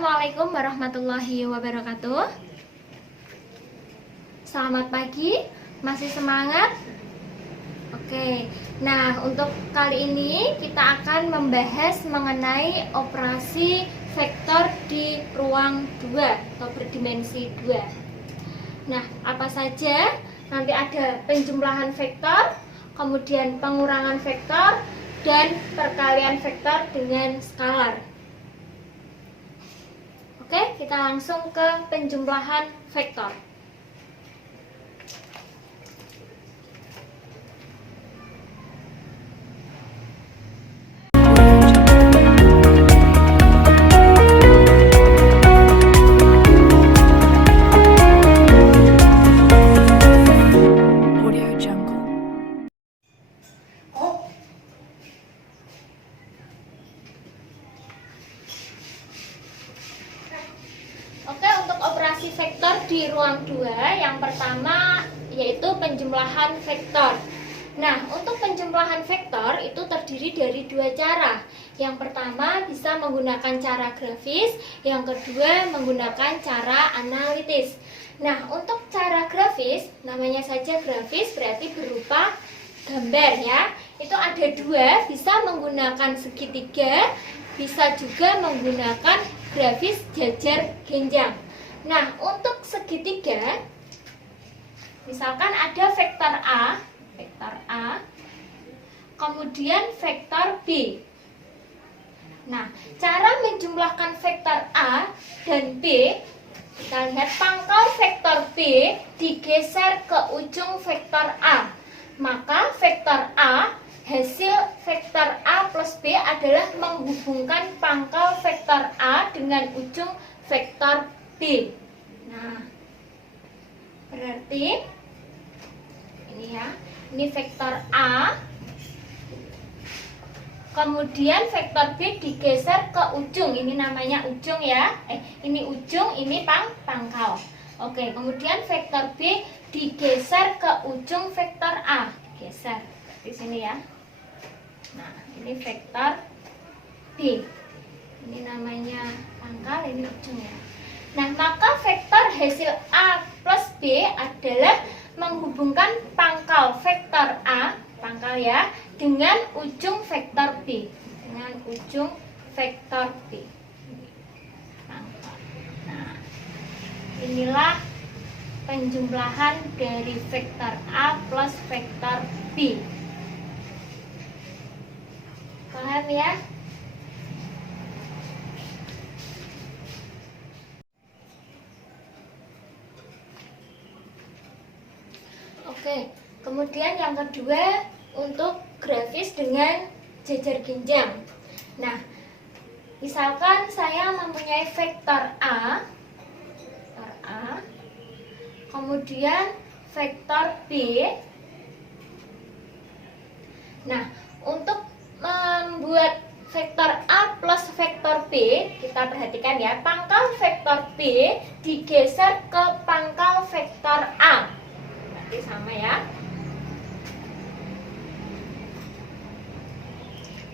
Assalamualaikum warahmatullahi wabarakatuh. Selamat pagi, masih semangat? Oke, nah untuk kali ini kita akan membahas mengenai operasi vektor di ruang 2 atau berdimensi 2. Nah, apa saja? Nanti ada penjumlahan vektor, kemudian pengurangan vektor, dan perkalian vektor dengan skalar. Oke, kita langsung ke penjumlahan vektor. Oke, untuk operasi vektor di ruang 2, yang pertama yaitu penjumlahan vektor. Nah, untuk penjumlahan vektor itu terdiri dari dua cara. Yang pertama bisa menggunakan cara grafis, yang kedua menggunakan cara analitis. Nah, untuk cara grafis, namanya saja grafis berarti berupa gambar ya. Itu ada dua, bisa menggunakan segitiga, bisa juga menggunakan grafis jajar genjang. Nah, untuk segitiga, misalkan ada vektor A, kemudian vektor B. Nah, cara menjumlahkan vektor A dan B, kita lihat pangkal vektor B digeser ke ujung vektor A. Maka vektor A, hasil vektor A plus B adalah menghubungkan pangkal vektor A dengan ujung vektor B. Nah, berarti ini ya, ini vektor A, kemudian vektor B digeser ke ujung, ini namanya ujung ya. Ini ujung, ini pangkal. Oke, kemudian vektor B digeser ke ujung vektor A, geser di sini ya. Nah, ini vektor B. Ini namanya pangkal, ini ujung ya. Nah, maka vektor hasil A plus B adalah menghubungkan pangkal vektor A, pangkal ya, dengan ujung vektor B. Dengan ujung vektor B. Pangkal. Nah, inilah penjumlahan dari vektor A plus vektor B. Paham ya? Oke, kemudian yang kedua untuk grafis dengan jajar genjang. Nah, misalkan saya mempunyai vektor A, kemudian vektor B. Nah, untuk membuat vektor A plus vektor B, kita perhatikan ya, pangkal vektor B digeser ke pangkal vektor A. Berarti sama ya.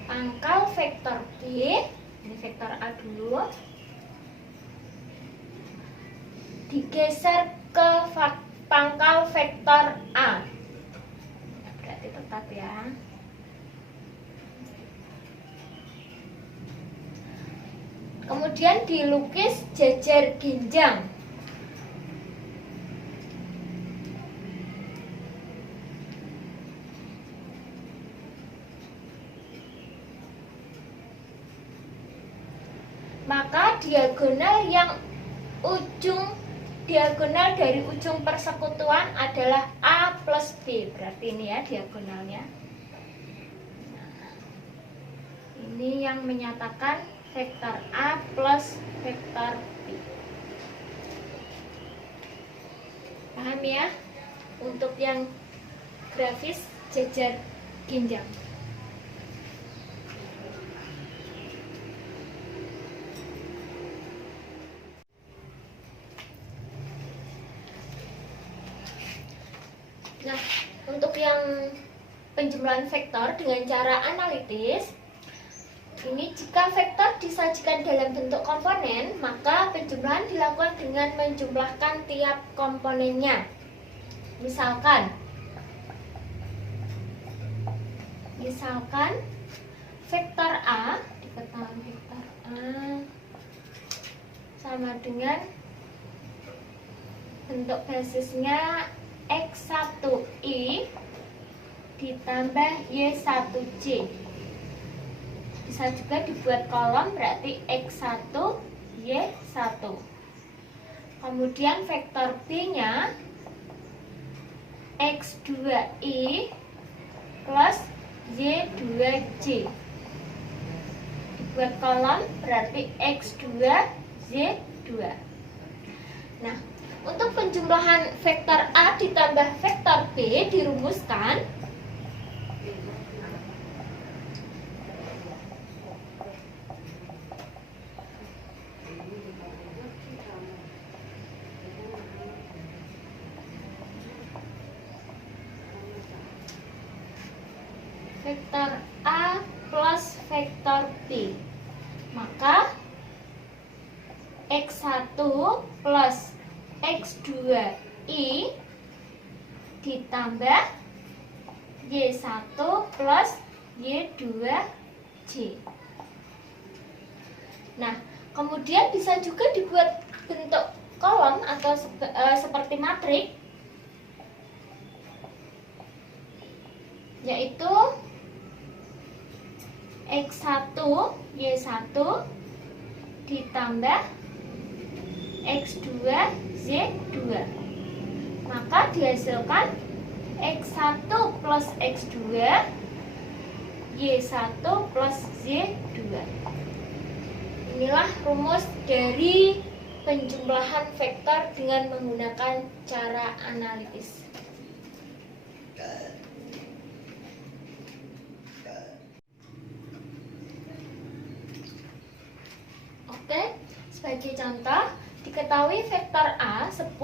Pangkal vektor B, ini vektor A dulu, digeser ke pangkal vektor A. Berarti tetap ya. Kemudian dilukis jajar genjang. Maka diagonal dari ujung persekutuan adalah A plus B. Berarti ini ya diagonalnya. Nah, ini yang menyatakan vektor A plus vektor B. Paham ya? Untuk yang grafis jajar genjang. Nah, untuk yang penjumlahan vektor dengan cara analitis, Ini jika vektor disajikan dalam bentuk komponen, maka penjumlahan dilakukan dengan menjumlahkan tiap komponennya. Misalkan vektor A diketahui vektor A sama dengan bentuk basisnya X1Y ditambah Y1J. Bisa juga dibuat kolom, berarti X1 Y1. Kemudian vektor B-nya X2Y plus Y2J. Dibuat kolom, berarti X2 Y2. Nah, untuk penjumlahan vektor A ditambah vektor B dirumuskan vektor A plus vektor B. Maka X1 plus X2Y ditambah Y1 plus Y2J. Nah, kemudian bisa juga dibuat bentuk kolom atau seperti matriks, yaitu X1 Y1 ditambah X2 Z2. Maka dihasilkan X1 plus X2 Y1 plus Z2. Inilah rumus dari penjumlahan vektor dengan menggunakan cara analitis. Oke, sebagai contoh, diketahui vektor A 10,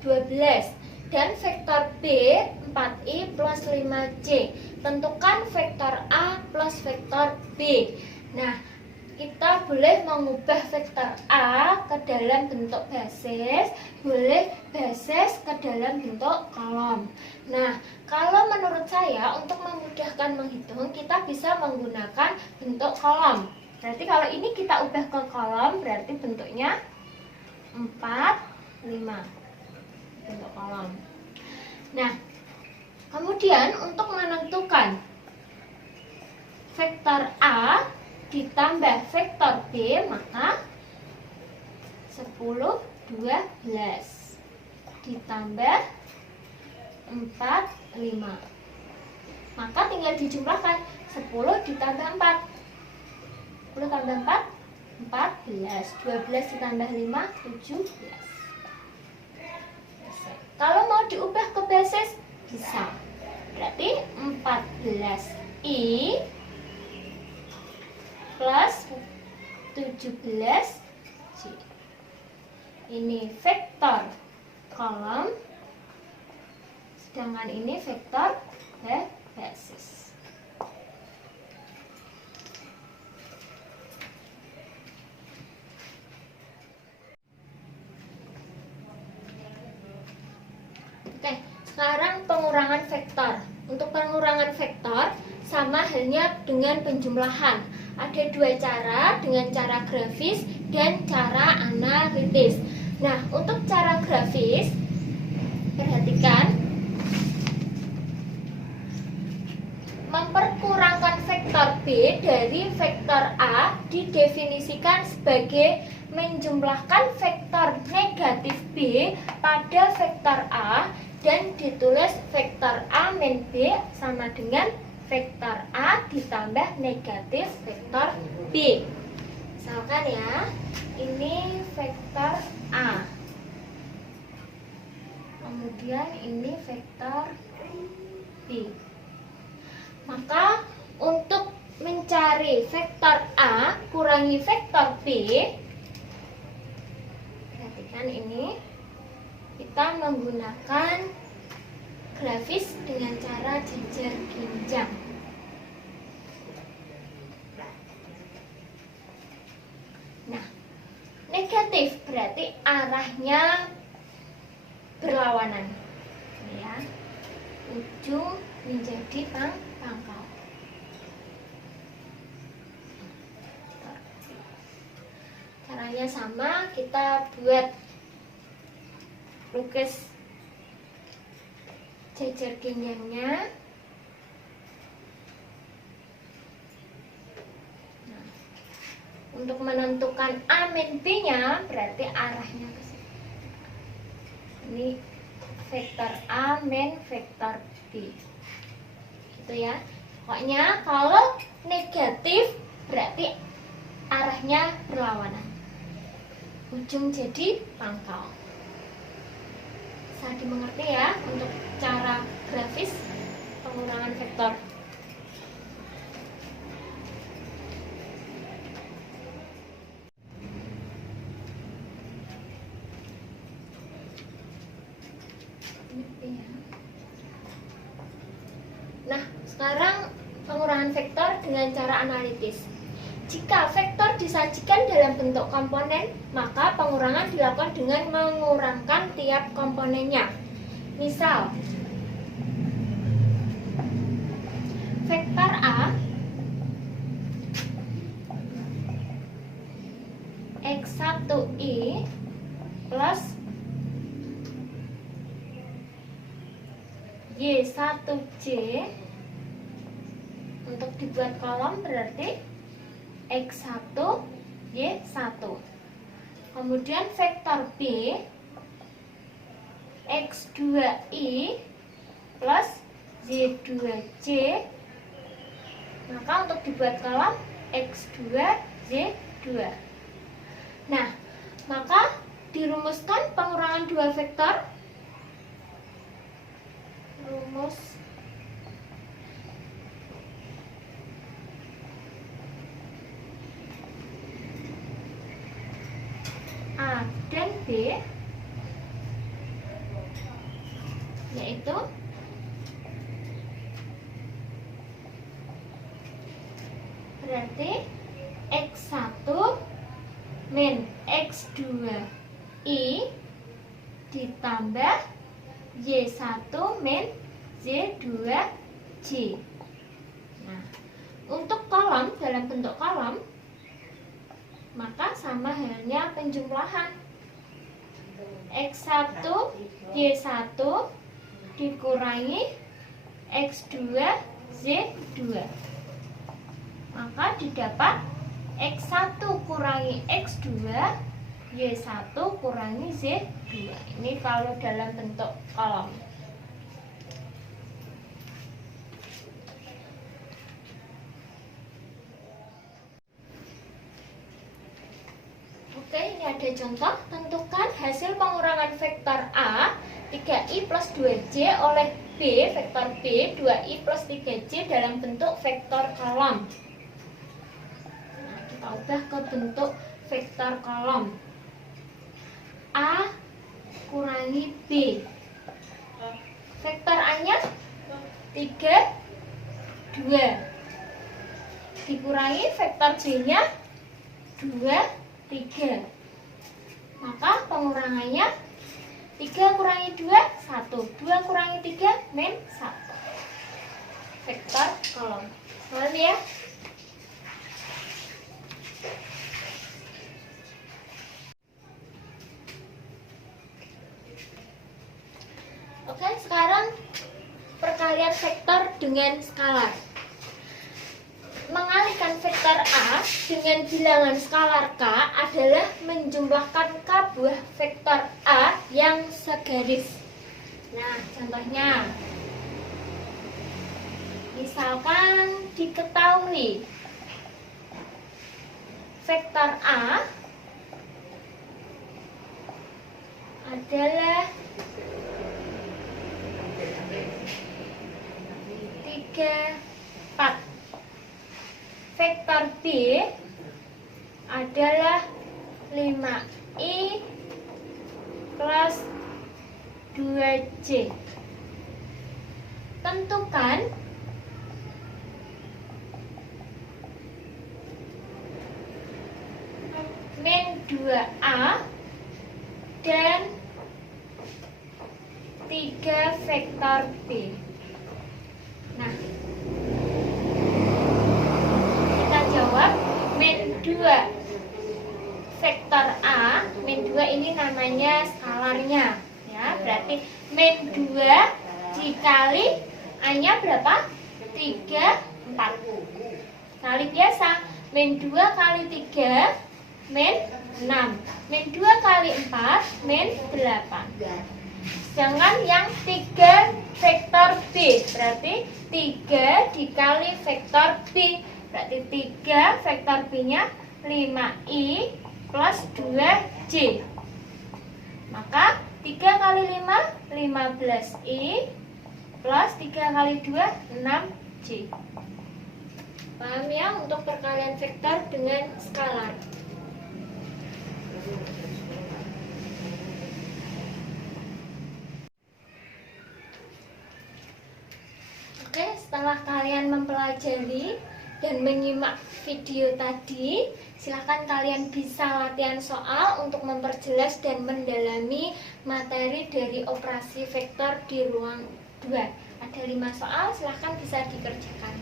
12 dan vektor B 4i plus 5j. Tentukan vektor A plus vektor B. Nah, kita boleh mengubah vektor A ke dalam bentuk basis, boleh basis ke dalam bentuk kolom. Nah, kalau menurut saya untuk memudahkan menghitung, kita bisa menggunakan bentuk kolom. Berarti kalau ini kita ubah ke kolom, berarti bentuknya 4, 5 bentuk kolom. Nah, kemudian untuk menentukan vektor A ditambah vektor B, maka 10, 12 ditambah 4, 5. Maka tinggal dijumlahkan 10 ditambah 4. 10 tambah 4, 14. 12 ditambah 5, 17. Kalau mau diubah ke basis, bisa. Berarti 14i plus 17j. Ini vektor kolom, sedangkan ini vektor basis. Oke, sekarang pengurangan vektor. Untuk pengurangan vektor sama halnya dengan penjumlahan. Ada dua cara, dengan cara grafis dan cara analitis. Nah, untuk cara grafis, perhatikan, memperkurangkan vektor B dari vektor A didefinisikan sebagai menjumlahkan vektor negatif B pada vektor A dan ditulis vektor A min B sama dengan vektor A ditambah negatif vektor B. Misalkan ya, ini vektor A, kemudian ini vektor B. Maka untuk mencari vektor A kurangi vektor B, perhatikan ini, kita menggunakan grafis dengan cara jajar ginjang. negatif berarti arahnya berlawanan. Ya. Ujung menjadi pangkal. Caranya sama, kita buat lukis jejer ginjangnya. Nah, untuk menentukan A min B nya berarti arahnya ke sini. Ini vektor A min vektor B. Gitu ya. Pokoknya kalau negatif berarti arahnya berlawanan. Ujung jadi pangkal. Bisa dimengerti ya untuk cara grafis pengurangan vektor. Nah, sekarang pengurangan vektor dengan cara analitis. Jika vektor disajikan dalam bentuk komponen, maka pengurangan dilakukan dengan mengurangkan tiap komponennya. Misal, vektor A X1I plus Y1J, untuk dibuat kolom berarti X1 Y1. Kemudian vektor B X2I plus Y2J, maka untuk dibuat kolom X2 Y2. Nah, maka dirumuskan pengurangan dua vektor. Rumus A dan B, yaitu berarti X1 min X2I ditambah Y1 min Y2J. Nah, untuk kolom dalam bentuk kolom, maka sama halnya penjumlahan. X1 Y1 dikurangi X2 Z2, maka didapat X1 kurangi X2 Y1 kurangi Z2. Ini kalau dalam bentuk kolom. Oke, ini ada contoh. Tentukan hasil pengurangan vektor A 3i plus 2j oleh B, vektor B 2i plus 3j dalam bentuk vektor kolom. Nah, kita ubah ke bentuk vektor kolom. A kurangi B. Vektor A-nya 3, 2. Dikurangi vektor J-nya 2, 3. Maka pengurangannya 3 kurangi 2, 1. 2 kurangi 3, min 1. Vektor kolom. Paham ya? Oke, sekarang perkalian vektor dengan skalar. Mengalihkan vektor A dengan bilangan skalar K adalah menjumlahkan K buah vektor A yang segaris. Nah, contohnya, misalkan diketahui vektor A adalah 3, 4. Vektor B adalah 5i plus 2j. Tentukan min 2A dan 3 vektor B. Nah, kita jawab min 2 vektor A, min 2 ini namanya skalarnya ya, berarti min 2 dikali A-nya berapa? 3, 4. Kali biasa, min 2 kali 3 min 6, min 2 kali 4 min 8. Sedangkan yang 3 vektor B, berarti 3 dikali vektor B, berarti 3 vektor B-nya 5I plus 2J. Maka 3 kali 5, 15I plus 3 kali 2, 6J. Paham ya untuk perkalian vektor dengan skalar? Oke, setelah kalian mempelajari dan menyimak video tadi, silahkan kalian bisa latihan soal untuk memperjelas dan mendalami materi dari operasi vektor di ruang 2. Ada 5 soal, silahkan bisa dikerjakan.